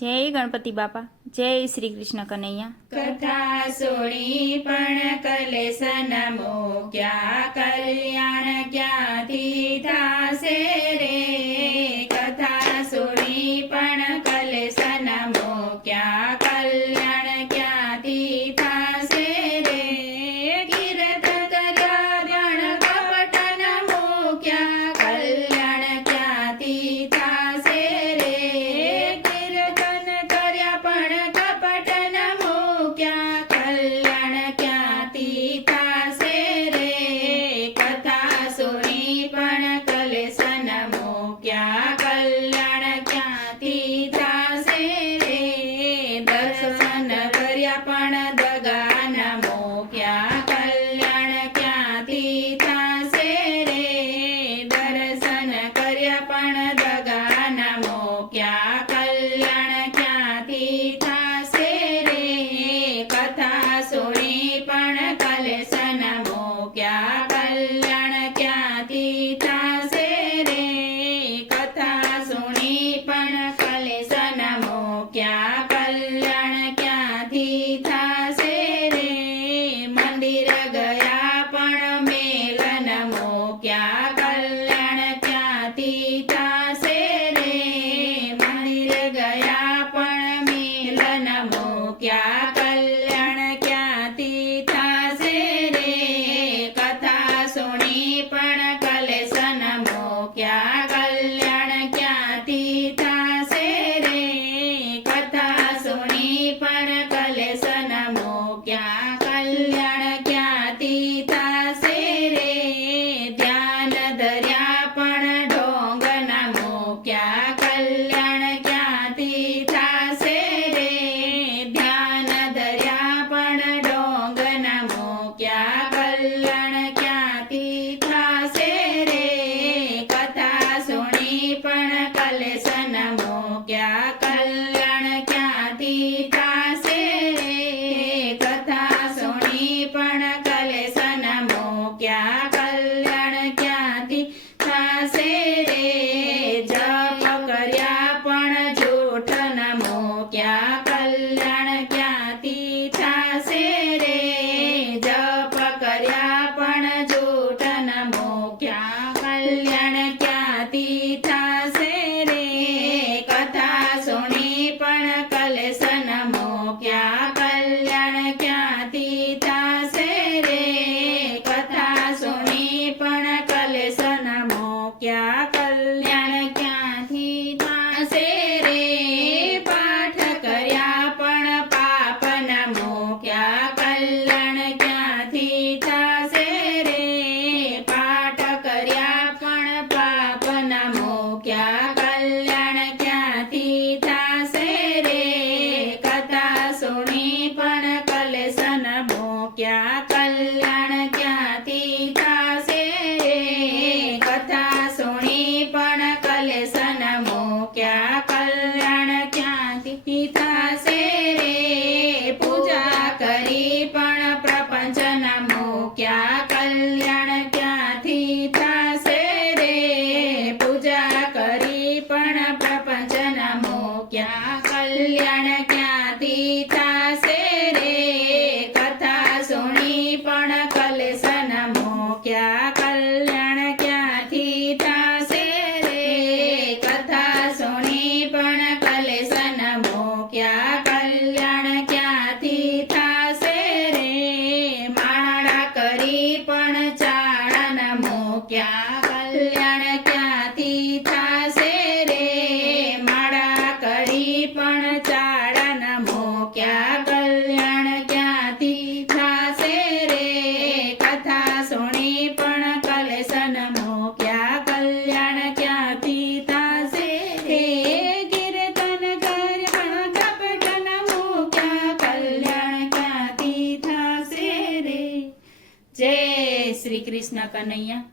જય ગણપતિ બાપા જય શ્રી કૃષ્ણ કનૈયા કથા સોળી પણ કલેસન મોક્યા કલ્યાણ ક્યાંથી થાશે રે પણ દગાન મૂક્યા કલ્યાણ ક્યાંથી થાશે રે? દર્શન કર્યા પણ દગાન મૂક્યા કલ્યાણ ક્યાંથી થાશે રે? કથા સોણી પણ કલેસન મૂક્યા કલ્યાણ ક્યાંથી થાશે રે? કથા સોણી પણ કલેસન મૂક્યા કલ્યાણ મૂક્યા કલ્યાણ ક્યાંથી થાશે રે મંદિર ગયા પણ મેલન મૂક્યા કલ્યાણ ક્યાંથી થાશે રે કથા સુણી પણ કલેસન મૂક્યા કલ્યાણ ક્યાંથી થાશે રે કલ્યાણ ಸೇರೇ મૂક્યા કલ્યાણ ક્યાંથી થાશે રે પાઠ કર્યા પણ પાપ ન મૂક્યા કલ્યાણ ક્યાંથી થાશે રે પાઠ કર્યા પણ પાપ ન મૂક્યા કલ્યાણ ક્યાંથી થાશે રે કથા સુણી પણ કલેસન મૂક્યા કલ્યાણ അഴകാ શ્રી કૃષ્ણ કનૈયા